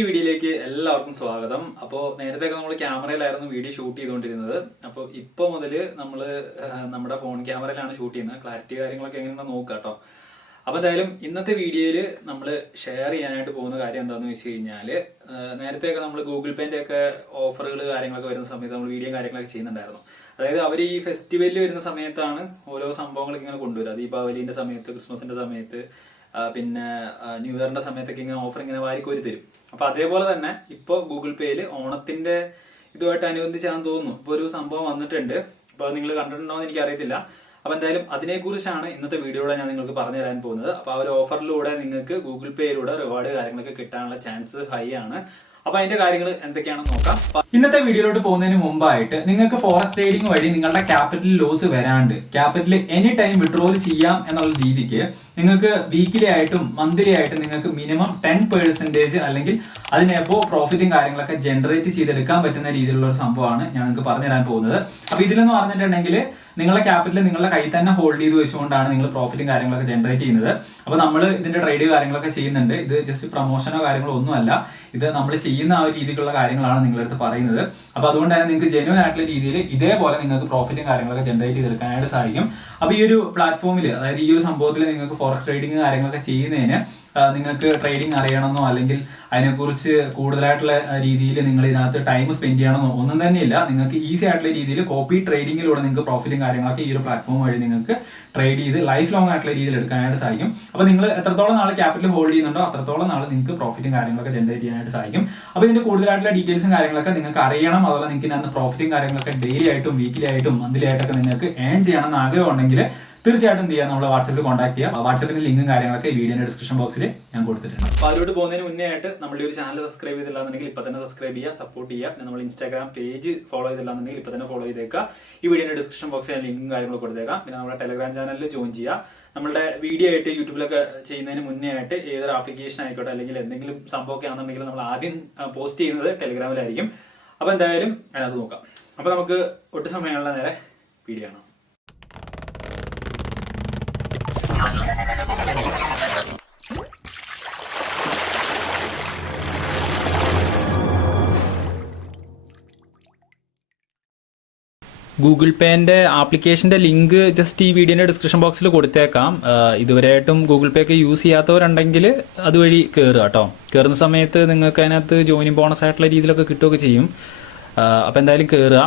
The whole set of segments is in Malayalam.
ഈ വീഡിയോയിലേക്ക് എല്ലാവർക്കും സ്വാഗതം. അപ്പോൾ നേരത്തെ നമ്മൾ ക്യാമറയിലായിരുന്നു വീഡിയോ ഷൂട്ട് ചെയ്തുകൊണ്ടിരുന്നത്. അപ്പോൾ ഇപ്പോൾ മുതൽ നമ്മൾ നമ്മുടെ ഫോൺ ക്യാമറയിലാണ് ഷൂട്ട് ചെയ്യുന്നത്. ക്ലാരിറ്റി കാര്യങ്ങളൊക്കെ എങ്ങനെയാണെന്ന് നോക്കാം കേട്ടോ. അപ്പോൾ എന്തായാലും ഇന്നത്തെ വീഡിയോയിൽ നമ്മൾ ഷെയർ ചെയ്യാനായിട്ട് പോകുന്ന കാര്യം എന്താണെന്ന് വെച്ച് കഴിഞ്ഞാൽ, നേരത്തെയൊക്കെ നമ്മൾ ഗൂഗിൾ പേന്റെ ഒക്കെ ഓഫറുകൾ കാര്യങ്ങളൊക്കെ വരുന്ന സമയത്ത് നമ്മൾ വീഡിയോ കാര്യങ്ങളൊക്കെ ചെയ്യുന്നുണ്ടായിരുന്നു. അതായത് അവർ ഈ ഫെസ്റ്റിവലിൽ വരുന്ന സമയത്താണ് ഓരോ സംഭവങ്ങളൊക്കെ ഇങ്ങനെ കൊണ്ടുവരിക. ദീപാവലിന്റെ സമയത്ത്, ക്രിസ്മസിന്റെ സമയത്ത്, പിന്നെ ന്യൂ ഇയറിന്റെ സമയത്തൊക്കെ ഇങ്ങനെ ഓഫർ ഇങ്ങനെ വാരിക്കോരി തരും. അപ്പൊ അതേപോലെ തന്നെ ഇപ്പൊ ഗൂഗിൾ പേയിൽ ഓണത്തിന്റെ ഇതുമായിട്ട് അനുബന്ധിച്ചാണെന്ന് തോന്നുന്നു ഇപ്പൊ ഒരു സംഭവം വന്നിട്ടുണ്ട്. അപ്പൊ അത് നിങ്ങൾ കണ്ടിട്ടുണ്ടോ എന്ന് എനിക്ക് അറിയത്തില്ല. അപ്പൊ എന്തായാലും അതിനെക്കുറിച്ചാണ് ഇന്നത്തെ വീഡിയോയിലൂടെ ഞാൻ നിങ്ങൾക്ക് പറഞ്ഞു തരാൻ പോകുന്നത്. അപ്പൊ ആ ഒരു ഓഫറിലൂടെ നിങ്ങൾക്ക് ഗൂഗിൾ പേയിലൂടെ റിവാർഡ് കാര്യങ്ങളൊക്കെ കിട്ടാനുള്ള ചാൻസ് ഹൈ ആണ്. അപ്പൊ അതിന്റെ കാര്യങ്ങൾ എന്തൊക്കെയാണെന്ന് നോക്കാം. ഇന്നത്തെ വീഡിയോയിലോട്ട് പോകുന്നതിന് മുമ്പായിട്ട് നിങ്ങൾക്ക് ഫോറക്സ് ട്രേഡിംഗ് വഴി നിങ്ങളുടെ ക്യാപിറ്റൽ ലോസ് വരാണ്ട് ക്യാപിറ്റൽ എനി ടൈം വിഡ്രോവൽ ചെയ്യാം എന്നുള്ള രീതിക്ക് നിങ്ങൾക്ക് വീക്കിലി ആയിട്ടും മന്ത്ലി ആയിട്ടും നിങ്ങൾക്ക് മിനിമം 10% അല്ലെങ്കിൽ അതിനെപ്പോ പ്രോഫിറ്റും കാര്യങ്ങളൊക്കെ ജനറേറ്റ് ചെയ്തെടുക്കാൻ പറ്റുന്ന രീതിയിലുള്ള ഒരു സംഭവമാണ് ഞാൻ നിങ്ങൾക്ക് പറഞ്ഞു തരാൻ പോകുന്നത്. അപ്പൊ ഇതിലെന്ന് പറഞ്ഞിട്ടുണ്ടെങ്കിൽ നിങ്ങളുടെ ക്യാപിറ്റൽ നിങ്ങളുടെ കയ്യിൽ തന്നെ ഹോൾഡ് ചെയ്ത് വെച്ചുകൊണ്ടാണ് നിങ്ങൾ പ്രോഫിറ്റും കാര്യങ്ങളൊക്കെ ജനറേറ്റ് ചെയ്യുന്നത്. അപ്പൊ നമ്മൾ ഇതിന്റെ ട്രേഡ് കാര്യങ്ങളൊക്കെ ചെയ്യുന്നുണ്ട്. ഇത് ജസ്റ്റ് പ്രൊമോഷനോ കാര്യങ്ങളോ ഒന്നുമല്ല. ഇത് നമ്മൾ ചെയ്യുന്ന ആ ഒരു രീതിയിലുള്ള കാര്യങ്ങളാണ് നിങ്ങളുടെ അടുത്ത് പറയുന്നത്. അപ്പൊ അതുകൊണ്ട് തന്നെ നിങ്ങൾക്ക് ജെന്യൂൻ ആയിട്ടുള്ള രീതിയിൽ ഇതേപോലെ നിങ്ങൾക്ക് പ്രോഫിറ്റും കാര്യങ്ങളൊക്കെ ജനറേറ്റ് ചെയ്തെടുക്കാനായിട്ട് സാധിക്കും. അപ്പൊ ഈ ഒരു പ്ലാറ്റ്ഫോമിൽ, അതായത് ഈ ഒരു സംഭവത്തിൽ നിങ്ങൾക്ക് ഫോറക്സ് ട്രേഡിംഗ് കാര്യങ്ങളൊക്കെ ചെയ്യുന്നതിന് നിങ്ങൾക്ക് ട്രേഡിംഗ് അറിയണമെന്നോ അല്ലെങ്കിൽ അതിനെക്കുറിച്ച് കൂടുതലായിട്ടുള്ള രീതിയിൽ നിങ്ങൾ ഇതിനകത്ത് ടൈം സ്പെൻഡ് ചെയ്യണമെന്നോ ഒന്നും തന്നെയില്ല. നിങ്ങൾക്ക് ഈസി ആയിട്ടുള്ള രീതിയിൽ കോപ്പി ട്രേഡിംഗിലൂടെ നിങ്ങൾക്ക് പ്രോഫിറ്റും കാര്യങ്ങളൊക്കെ ഈ ഒരു പ്ലാറ്റ്ഫോം വഴി നിങ്ങൾക്ക് ട്രേഡ് ചെയ്ത് ലൈഫ് ലോങ് ആയിട്ടുള്ള രീതിയിൽ എടുക്കാനായിട്ട് സാധിക്കും. അപ്പൊ നിങ്ങൾ എത്രത്തോളം നാൾ ക്യാപിറ്റൽ ഹോൾഡ് ചെയ്യുന്നുണ്ടോ അത്രത്തോളം നാൾ നിങ്ങൾക്ക് പ്രോഫിറ്റും കാര്യങ്ങളൊക്കെ ജനറേറ്റ് ചെയ്യാനായിട്ട് സാധിക്കും. അപ്പൊ ഇതിന്റെ കൂടുതലായിട്ടുള്ള ഡീറ്റെയിൽസും കാര്യങ്ങളൊക്കെ നിങ്ങൾക്ക് അറിയണം. അതുപോലെ നിങ്ങൾക്ക് ഇതിനകത്ത് പ്രോഫിറ്റും കാര്യങ്ങളൊക്കെ ഡെയിലി ആയിട്ടും വീക്കിലി ആയിട്ടും മന്ത്ലി ആയിട്ടൊക്കെ നിങ്ങൾക്ക് ഏൺ ചെയ്യണം എന്ന് ആഗ്രഹം ഉണ്ടെങ്കിൽ തീർച്ചയായിട്ടും എന്ത് ചെയ്യാം, നമ്മളെ വാട്സാപ്പിൽ കോൺടാക്ട് ചെയ്യാം. വാട്സാപ്പിന്റെ ലിങ്കും കാര്യങ്ങളൊക്കെ ഈ വീഡിയോയുടെ ഡിസ്ക്രിപ്ഷൻ ബോക്സിൽ ഞാൻ കൊടുത്തിട്ടുണ്ട്. അപ്പോൾ അതിലോട്ട് പോകുന്നതിന് മുന്നേ ആയിട്ട് നമ്മുടെ ഒരു ചാനൽ സബ്സ്ക്രൈബ് ചെയ്തില്ലാന്നുണ്ടെങ്കിൽ ഇപ്പൊ തന്നെ സബ്സ്ക്രൈബ് ചെയ്യുക, സപ്പോർട്ട് ചെയ്യുക. നമ്മൾ ഇൻസ്റ്റാഗ്രാം പേജ് ഫോളോ ചെയ്തില്ലാന്നുണ്ടെങ്കിൽ ഇപ്പൊ തന്നെ ഫോളോ ചെയ്തേക്കുക. ഈ വീഡിയോയുടെ ഡിസ്ക്രിപ്ഷൻ ബോക്സിൽ ഞാൻ ലിങ്കും കാര്യങ്ങളും കൊടുത്തേക്കാം. പിന്നെ നമ്മുടെ ടെലഗ്രാം ചാനലിൽ ജോയിൻ ചെയ്യുക. നമ്മുടെ വീഡിയോ ആയിട്ട് യൂട്യൂബിലൊക്കെ ചെയ്യുന്നതിന് മുന്നേ ആയിട്ട് ഏതൊരു ആപ്ലിക്കേഷൻ ആയിക്കോട്ടെ അല്ലെങ്കിൽ എന്തെങ്കിലും സംഭവമൊക്കെ ആണെന്നുണ്ടെങ്കിൽ നമ്മൾ ആദ്യം പോസ്റ്റ് ചെയ്യുന്നത് ടെലഗ്രാമിലായിരിക്കും. അപ്പൊ എന്തായാലും അതിനകത്ത് നോക്കാം. അപ്പൊ നമുക്ക് ഒട്ടും സമയമുള്ള നേരെ വീഡിയോ ആണ്. ഗൂഗിൾ പേന്റെ ആപ്ലിക്കേഷന്റെ ലിങ്ക് ജസ്റ്റ് ഈ വീഡിയോന്റെ ഡിസ്ക്രിപ്ഷൻ ബോക്സിൽ കൊടുത്തേക്കാം. ഇതുവരെയായിട്ടും ഗൂഗിൾ പേ ഒക്കെ യൂസ് ചെയ്യാത്തവരുണ്ടെങ്കിൽ അതുവഴി കയറുക കേട്ടോ. കയറുന്ന സമയത്ത് നിങ്ങൾക്ക് അതിനകത്ത് ജോയിനിങ് ബോണസ് ആയിട്ടുള്ള രീതിയിലൊക്കെ കിട്ടുകയൊക്കെ ചെയ്യും. അപ്പോൾ എന്തായാലും കയറുക.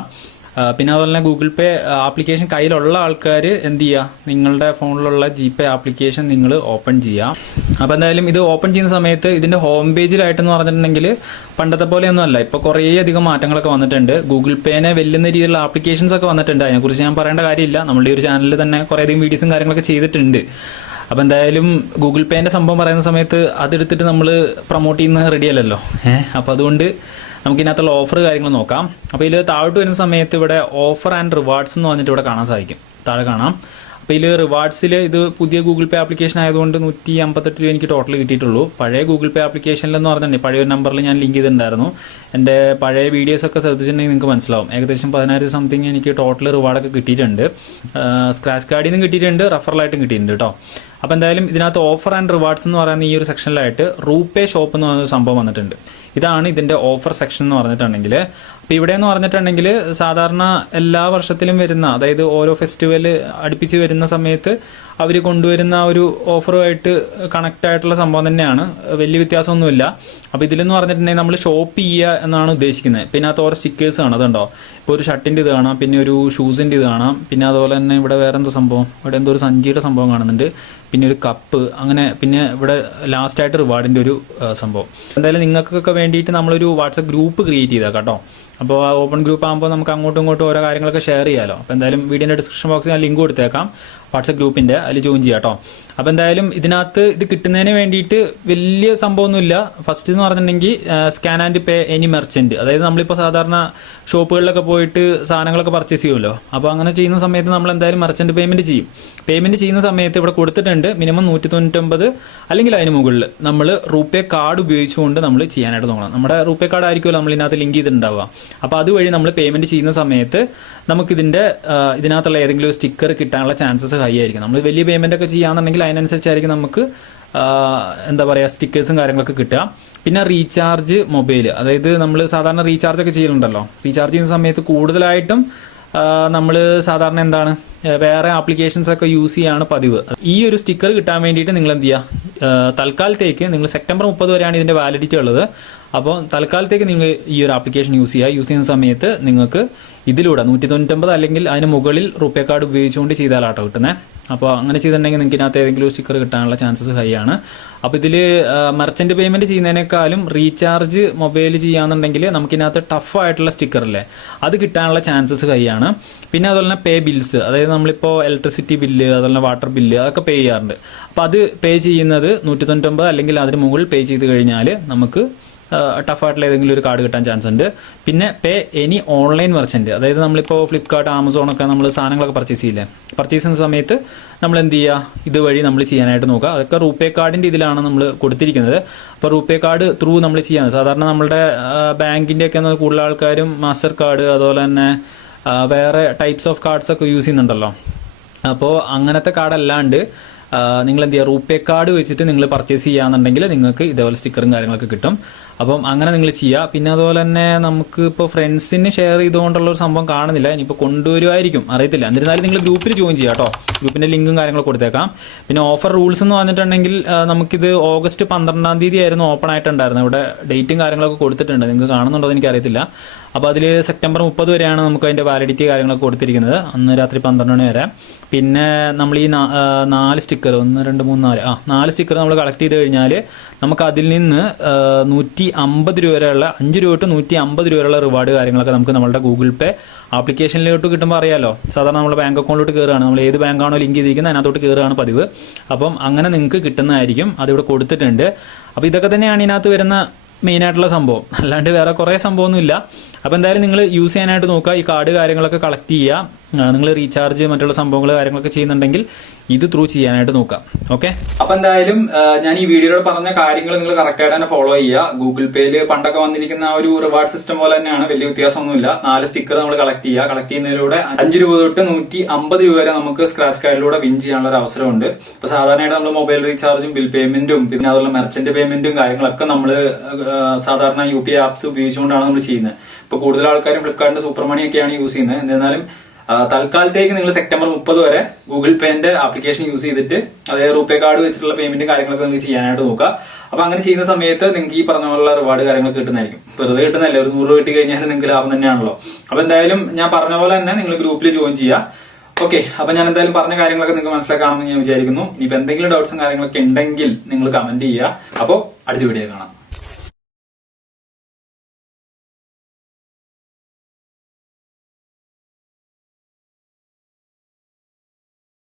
പിന്നെ അതുപോലെ തന്നെ ഗൂഗിൾ പേ ആപ്ലിക്കേഷൻ കയ്യിലുള്ള ആൾക്കാർ എന്ത് ചെയ്യുക, നിങ്ങളുടെ ഫോണിലുള്ള ജിപേ ആപ്ലിക്കേഷൻ നിങ്ങൾ ഓപ്പൺ ചെയ്യുക. അപ്പോൾ എന്തായാലും ഇത് ഓപ്പൺ ചെയ്യുന്ന സമയത്ത് ഇതിൻ്റെ ഹോം പേജിലായിട്ടെന്ന് പറഞ്ഞിട്ടുണ്ടെങ്കിൽ പണ്ടത്തെ പോലെയൊന്നും അല്ല. ഇപ്പോൾ കുറേ അധികം മാറ്റങ്ങളൊക്കെ വന്നിട്ടുണ്ട്. ഗൂഗിൾ പേനെ വെല്ലുന്ന രീതിയിലുള്ള ആപ്ലിക്കേഷൻസ് ഒക്കെ വന്നിട്ടുണ്ട്. അതിനെക്കുറിച്ച് ഞാൻ പറയേണ്ട കാര്യമില്ല. നമ്മുടെ ഈ ഒരു ചാനലിൽ തന്നെ കുറേയധികം വീഡിയോസും കാര്യങ്ങളൊക്കെ ചെയ്തിട്ടുണ്ട്. അപ്പോൾ എന്തായാലും ഗൂഗിൾ പേൻ്റെ സംഭവം പറയുന്ന സമയത്ത് അതെടുത്തിട്ട് നമ്മൾ പ്രൊമോട്ട് ചെയ്യുന്നത് റെഡി അല്ലല്ലോ. അപ്പോൾ അതുകൊണ്ട് നമുക്കിതിനകത്തുള്ള ഓഫർ കാര്യങ്ങൾ നോക്കാം. അപ്പോൾ ഇതിൽ താഴോട്ട് വരുന്ന സമയത്ത് ഇവിടെ ഓഫർ ആൻഡ് റിവാർഡ്സ് എന്ന് പറഞ്ഞിട്ട് ഇവിടെ കാണാൻ സാധിക്കും. താഴെ കാണാം. അപ്പോൾ ഇതിൽ റിവാർഡ്സിൽ ഇത് പുതിയ ഗൂഗിൾ പേ ആപ്ലിക്കേഷൻ ആയതുകൊണ്ട് 158 രൂപ എനിക്ക് ടോട്ടൽ കിട്ടിയിട്ടുള്ളൂ. പഴയ ഗൂഗിൾ പേ ആപ്ലിക്കേഷനിലെന്ന് പറഞ്ഞിട്ടുണ്ടെങ്കിൽ പഴയ ഒരു നമ്പറിൽ ഞാൻ ലിങ്ക് ചെയ്തിട്ടുണ്ടായിരുന്നു. എൻ്റെ പഴയ വീഡിയോസൊക്കെ ശ്രദ്ധിച്ചിട്ടുണ്ടെങ്കിൽ നിങ്ങൾക്ക് മനസ്സിലാവും. ഏകദേശം 10,000 സംതിങ് എനിക്ക് ടോട്ടൽ റിവാർഡൊക്കെ കിട്ടിയിട്ടുണ്ട്. സ്ക്രാച്ച് കാർഡിൽ നിന്നും കിട്ടിയിട്ടുണ്ട്, റഫറലായിട്ടും കിട്ടിയിട്ടുണ്ട് കേട്ടോ. അപ്പോൾ എന്തായാലും ഇതിനകത്ത് ഓഫർ ആൻഡ് റിവാർഡ്സ് എന്ന് പറയുന്ന ഈ ഒരു സെക്ഷനിലായിട്ട് റൂപേ ഷോപ്പ് എന്ന് പറഞ്ഞൊരു സംഭവം വന്നിട്ടുണ്ട്. ഇതാണ് ഇതിൻ്റെ ഓഫർ സെക്ഷൻ എന്ന് പറഞ്ഞിട്ടുണ്ടെങ്കിൽ. അപ്പോൾ ഇവിടെ എന്ന് പറഞ്ഞിട്ടുണ്ടെങ്കിൽ സാധാരണ എല്ലാ വർഷത്തിലും വരുന്ന, അതായത് ഓരോ ഫെസ്റ്റിവൽ അടുപ്പിച്ച് വരുന്ന സമയത്ത് അവർ കൊണ്ടുവരുന്ന ഒരു ഓഫറുമായിട്ട് കണക്റ്റ് ആയിട്ടുള്ള സംഭവം തന്നെയാണ്. വലിയ വ്യത്യാസമൊന്നുമില്ല. അപ്പോൾ ഇതിലെന്ന് പറഞ്ഞിട്ടുണ്ടെങ്കിൽ നമ്മൾ ഷോപ്പ് ചെയ്യുക എന്നാണ് ഉദ്ദേശിക്കുന്നത്. പിന്നെ അത് ഓരോ സ്റ്റിക്കേഴ്സ് കാണാം. അതുണ്ടോ, ഇപ്പോൾ ഒരു ഷർട്ടിൻ്റെ ഇത് കാണാം, പിന്നെ ഒരു ഷൂസിൻ്റെ ഇത് കാണാം, പിന്നെ അതുപോലെ തന്നെ ഇവിടെ വേറെ എന്തോ സംഭവം, ഇവിടെ എന്തോ ഒരു സഞ്ചിയുടെ സംഭവം കാണുന്നുണ്ട്, പിന്നെ ഒരു കപ്പ്, അങ്ങനെ പിന്നെ ഇവിടെ ലാസ്റ്റായിട്ട് റിവാർഡിൻ്റെ ഒരു സംഭവം. എന്തായാലും നിങ്ങൾക്കൊക്കെ വേണ്ടിയിട്ട് നമ്മളൊരു വാട്സപ്പ് ഗ്രൂപ്പ് ക്രിയേറ്റ് ചെയ്തേക്കാം കേട്ടോ. അപ്പോൾ ഓപ്പൺ ഗ്രൂപ്പ് ആകുമ്പോൾ നമുക്ക് അങ്ങോട്ടും ഇങ്ങോട്ടും ഓരോ കാര്യങ്ങളൊക്കെ ഷെയർ ചെയ്യാമല്ലോ. അപ്പോൾ എന്തായാലും വീഡിയോൻ്റെ ഡിസ്ക്രിപ്ഷൻ ബോക്സിൽ ഞാൻ ലിങ്ക് കൊടുത്തേക്കാം വാട്സപ്പ് ഗ്രൂപ്പിൻ്റെ, അതിൽ ജോയിൻ ചെയ്യാം കേട്ടോ. അപ്പോൾ എന്തായാലും ഇതിനകത്ത് ഇത് കിട്ടുന്നതിന് വേണ്ടിയിട്ട് വലിയ സംഭവമൊന്നുമില്ല. ഫസ്റ്റ് എന്ന് പറഞ്ഞിട്ടുണ്ടെങ്കിൽ scan and pay any merchant, അതായത് നമ്മളിപ്പോൾ സാധാരണ ഷോപ്പുകളിലൊക്കെ പോയിട്ട് സാധനങ്ങളൊക്കെ പർച്ചേസ് ചെയ്യുമല്ലോ. അപ്പോൾ അങ്ങനെ ചെയ്യുന്ന സമയത്ത് നമ്മൾ എന്തായാലും മെർച്ചൻറ്റ് പേയ്മെൻറ്റ് ചെയ്യും. പേയ്മെൻറ്റ് ചെയ്യുന്ന സമയത്ത് ഇവിടെ കൊടുത്തിട്ടുണ്ട് മിനിമം 199 അല്ലെങ്കിൽ അതിന് മുകളിൽ നമ്മൾ റൂപേ കാർഡ് ഉപയോഗിച്ചുകൊണ്ട് നമ്മൾ ചെയ്യാനായിട്ട് നോക്കണം. നമ്മുടെ റൂപേ കാർഡ് ആയിരിക്കുമല്ലോ നമ്മൾ ഇതിനകത്ത് ലിങ്ക് ചെയ്തിട്ടുണ്ടാവുക. അപ്പോൾ അതുവഴി നമ്മൾ പേയ്മെൻറ്റ് ചെയ്യുന്ന സമയത്ത് നമുക്കിതിൻ്റെ ഇതിനകത്തുള്ള ഏതെങ്കിലും ഒരു സ്റ്റിക്കർ കിട്ടാനുള്ള ചാൻസസ് ഹൈ ആയിരിക്കും. നമ്മൾ വലിയ പേയ്മെൻ്റ് ഒക്കെ ചെയ്യുകയാണെന്നുണ്ടെങ്കിൽ അതിനനുസരിച്ചായിരിക്കും നമുക്ക് എന്താ പറയുക സ്റ്റിക്കേഴ്സും കാര്യങ്ങളൊക്കെ കിട്ടുക. പിന്നെ റീചാർജ് മൊബൈൽ, അതായത് നമ്മൾ സാധാരണ റീചാർജ് ഒക്കെ ചെയ്യുന്നുണ്ടല്ലോ, റീചാർജ് ചെയ്യുന്ന സമയത്ത് കൂടുതലായിട്ടും നമ്മൾ സാധാരണ എന്താണ് വേറെ ആപ്ലിക്കേഷൻസ് ഒക്കെ യൂസ് ചെയ്യാണ് പതിവ്. ഈ ഒരു സ്റ്റിക്കർ കിട്ടാൻ വേണ്ടിയിട്ട് നിങ്ങൾ എന്ത് ചെയ്യുക, തൽക്കാലത്തേക്ക് നിങ്ങൾ സെപ്റ്റംബർ 30 വരെയാണ് ഇതിന്റെ വാലിഡിറ്റി ഉള്ളത്. അപ്പോൾ തൽക്കാലത്തേക്ക് നിങ്ങൾ ഈ ഒരു ആപ്ലിക്കേഷൻ യൂസ് ചെയ്യുന്ന സമയത്ത് നിങ്ങൾക്ക് ഇതിലൂടെ 199 അല്ലെങ്കിൽ അതിന് മുകളിൽ റുപേ കാർഡ് ഉപയോഗിച്ചുകൊണ്ട് ചെയ്താലാട്ടോ കിട്ടുന്നത്. അപ്പോൾ അങ്ങനെ ചെയ്തിട്ടുണ്ടെങ്കിൽ നിങ്ങൾക്ക് ഇതിനകത്ത് ഏതെങ്കിലും ഒരു സ്റ്റിക്കർ കിട്ടാനുള്ള ചാൻസസ് ഹൈ ആണ്. അപ്പോൾ ഇതിൽ മെർച്ചന്റ് പേയ്മെന്റ് ചെയ്യുന്നതിനേക്കാളും റീചാർജ് മൊബൈൽ ചെയ്യാന്നുണ്ടെങ്കിൽ നമുക്കിതിനകത്ത് ടഫ് ആയിട്ടുള്ള സ്റ്റിക്കർ അല്ലേ, അത് കിട്ടാനുള്ള ചാൻസസ് ഹൈ ആണ്. പിന്നെ അതുപോലെ തന്നെ പേ ബിൽസ്, അതായത് നമ്മളിപ്പോൾ ഇലക്ട്രിസിറ്റി ബില്ല്, അതുപോലെ തന്നെ വാട്ടർ ബില്ല് അതൊക്കെ പേ ചെയ്യാറുണ്ട്. അപ്പോൾ അത് പേ ചെയ്യുന്നത് 199 അല്ലെങ്കിൽ അതിന് മുകളിൽ പേ ചെയ്ത് കഴിഞ്ഞാൽ നമുക്ക് ടഫായിട്ടുള്ള ഏതെങ്കിലും ഒരു കാർഡ് കിട്ടാൻ ചാൻസ് ഉണ്ട്. പിന്നെ പേ എനി ഓൺലൈൻ മെർച്ചന്റ്, അതായത് നമ്മളിപ്പോൾ ഫ്ലിപ്കാർട്ട്, ആമസോണൊക്കെ നമ്മൾ സാധനങ്ങളൊക്കെ പർച്ചേസ് ചെയ്യില്ലേ, പർച്ചേസ് ചെയ്യുന്ന സമയത്ത് നമ്മൾ എന്ത് ചെയ്യുക, ഇതുവഴി നമ്മൾ ചെയ്യാനായിട്ട് നോക്കുക. അതൊക്കെ റൂപേ കാർഡിൻ്റെ ഇതിലാണ് നമ്മൾ കൊടുത്തിരിക്കുന്നത്. അപ്പോൾ റൂപേ കാർഡ് ത്രൂ നമ്മൾ ചെയ്യാൻ സാധാരണ നമ്മളുടെ ബാങ്കിൻ്റെ ഒക്കെ കൂടുതൽ ആൾക്കാരും മാസ്റ്റർ കാർഡ് അതുപോലെ തന്നെ വേറെ ടൈപ്സ് ഓഫ് കാർഡ്സ് ഒക്കെ യൂസ് ചെയ്യുന്നുണ്ടല്ലോ. അപ്പോൾ അങ്ങനത്തെ കാർഡ് അല്ലാണ്ട് നിങ്ങൾ എന്ത് ചെയ്യുക, റൂപേ കാർഡ് വെച്ചിട്ട് നിങ്ങൾ പർച്ചേസ് ചെയ്യുകയാണെന്നുണ്ടെങ്കിൽ നിങ്ങൾക്ക് ഇതേപോലെ സ്റ്റിക്കറും കാര്യങ്ങളൊക്കെ കിട്ടും. അപ്പം അങ്ങനെ നിങ്ങൾ ചെയ്യുക. പിന്നെ അതുപോലെ തന്നെ നമുക്ക് ഇപ്പോൾ ഫ്രണ്ട്സിന് ഷെയർ ചെയ്തുകൊണ്ടുള്ള ഒരു സംഭവം കാണുന്നില്ല, ഇനിയിപ്പോൾ കൊണ്ടുവരുമായിരിക്കും, അറിയത്തില്ല. എന്നിരുന്നാലും നിങ്ങൾ ഗ്രൂപ്പിൽ ജോയിൻ ചെയ്യുക കേട്ടോ, ഗ്രൂപ്പിൻ്റെ ലിങ്കും കാര്യങ്ങളൊക്കെ കൊടുത്തേക്കാം. പിന്നെ ഓഫർ റൂൾസ് എന്ന് പറഞ്ഞിട്ടുണ്ടെങ്കിൽ നമുക്കിത് ഓഗസ്റ്റ് 12-ാം തീയതി ആയിരുന്നു ഓപ്പൺ ആയിട്ടുണ്ടായിരുന്നത്. ഇവിടെ ഡേറ്റും കാര്യങ്ങളൊക്കെ കൊടുത്തിട്ടുണ്ട്, നിങ്ങൾക്ക് കാണുന്നുണ്ടോ എന്ന് എനിക്കറിയത്തില്ല. അപ്പോൾ അതിൽ സെപ്റ്റംബർ 30 വരെയാണ് നമുക്ക് അതിൻ്റെ വാലിഡിറ്റി കാര്യങ്ങളൊക്കെ കൊടുത്തിരിക്കുന്നത്, അന്ന് രാത്രി 12 മണി വരെ. പിന്നെ നമ്മൾ ഈ 4 സ്റ്റിക്കർ 1 2 3 4 സ്റ്റിക്കർ നമ്മൾ കളക്ട് ചെയ്ത് കഴിഞ്ഞാൽ നമുക്ക് അതിൽ നിന്ന് 150 രൂപ വരെയുള്ള 5 രൂപ തൊട്ട് 150 രൂപ വരെയുള്ള റിവാർഡ് കാര്യങ്ങളൊക്കെ നമുക്ക് നമ്മുടെ ഗൂഗിൾ പേ ആപ്ലിക്കേഷനിലോട്ട് കിട്ടുമ്പോൾ അറിയാലോ, സാധാരണ നമ്മുടെ ബാങ്ക് അക്കൗണ്ടിലോട്ട് കയറുകയാണ്, നമ്മൾ ഏത് ബാങ്കാണോ ലിങ്ക് ചെയ്തിരിക്കുന്നത് അതിനകത്തോട്ട് കയറുകയാണ് പതിവ്. അപ്പം അങ്ങനെ നിങ്ങൾക്ക് കിട്ടുന്നതായിരിക്കും, അതിവിടെ കൊടുത്തിട്ടുണ്ട്. അപ്പോൾ ഇതൊക്കെ തന്നെയാണ് ഇതിനകത്ത് വരുന്ന മെയിനായിട്ടുള്ള സംഭവം, അല്ലാണ്ട് വേറെ കുറേ സംഭവമൊന്നുമില്ല. അപ്പോൾ എന്തായാലും നിങ്ങൾ യൂസ് ചെയ്യാനായിട്ട് നോക്കുക, ഈ കാർഡ് കാര്യങ്ങളൊക്കെ കളക്ട് ചെയ്യുക. നിങ്ങൾ റീചാർജ് മറ്റുള്ള സംഭവങ്ങൾ കാര്യങ്ങളൊക്കെ ചെയ്യുന്നുണ്ടെങ്കിൽ ഇത് ത്രൂ ചെയ്യാനായിട്ട് നോക്കാം. ഓക്കെ, അപ്പോൾ എന്തായാലും ഞാൻ ഈ വീഡിയോയിൽ പറഞ്ഞ കാര്യങ്ങൾ നിങ്ങൾ കറക്റ്റ് ആയിട്ട് തന്നെ ഫോളോ ചെയ്യുക. ഗൂഗിൾ പേയിൽ പണ്ടൊക്കെ വന്നിരിക്കുന്ന ആ ഒരു റിവാർഡ് സിസ്റ്റം പോലെ തന്നെയാണ്, വലിയ വ്യത്യാസമൊന്നുമില്ല. 4 സ്റ്റിക്കർ നമ്മൾ കളക്ട് ചെയ്യുക. കളക്ട് ചെയ്യുന്നതിലൂടെ 5 രൂപ തൊട്ട് 150 രൂപ വരെ നമുക്ക് സ്ക്രാച്ച് കാർഡിലൂടെ വിൻ ചെയ്യാനുള്ള ഒരു അവസരമുണ്ട്. ഇപ്പൊ സാധാരണയായിട്ട് നമ്മൾ മൊബൈൽ റീചാർജും ബിൽ പേയ്മെന്റും പിന്നെ അതുപോലെ മെർച്ചന്റ് പേയ്മെന്റും കാര്യങ്ങളൊക്കെ നമ്മൾ സാധാരണ UPI ആപ്സ് ഉപയോഗിച്ചുകൊണ്ടാണ് നമ്മൾ ചെയ്യുന്നത്. ഇപ്പൊ കൂടുതൽ ആൾക്കാരും ഫ്ലിപ്കാർട്ടിന്റെ സൂപ്പർ മണി ഒക്കെയാണ് യൂസ് ചെയ്യുന്നത്. എന്നിരുന്നാലും തൽക്കാലത്തേക്ക് നിങ്ങൾ സെപ്റ്റംബർ 30 വരെ ഗൂഗിൾ പേന്റെ ആപ്ലിക്കേഷൻ യൂസ് ചെയ്തിട്ട് അതായത് റൂപേ കാർഡ് വെച്ചിട്ടുള്ള പേയ്മെന്റും കാര്യങ്ങളൊക്കെ നിങ്ങൾക്ക് ചെയ്യാനായിട്ട് നോക്കുക. അപ്പൊ അങ്ങനെ ചെയ്യുന്ന സമയത്ത് നിങ്ങൾക്ക് ഈ പറഞ്ഞ പോലുള്ള റിവാർഡ് കാര്യങ്ങൾ കിട്ടുന്നതായിരിക്കും. വെറുതെ കിട്ടുന്നതല്ലേ, ഒരു 100 രൂപ കിട്ടി കഴിഞ്ഞാൽ നിങ്ങൾക്ക് ലാഭം തന്നെയാണല്ലോ. അപ്പൊ എന്തായാലും ഞാൻ പറഞ്ഞ പോലെ തന്നെ നിങ്ങൾ ഗ്രൂപ്പിൽ ജോയിൻ ചെയ്യുക. ഓക്കെ, അപ്പൊ ഞാൻ എന്തായാലും പറഞ്ഞ കാര്യങ്ങളൊക്കെ നിങ്ങൾക്ക് മനസ്സിലാക്കാമെന്ന് ഞാൻ വിചാരിക്കുന്നു. ഇനിയിപ്പോൾ എന്തെങ്കിലും ഡൗട്ട്സും കാര്യങ്ങളൊക്കെ ഉണ്ടെങ്കിൽ നിങ്ങൾ കമന്റ് ചെയ്യുക. അപ്പോൾ അടുത്ത വീഡിയോ കാണാം.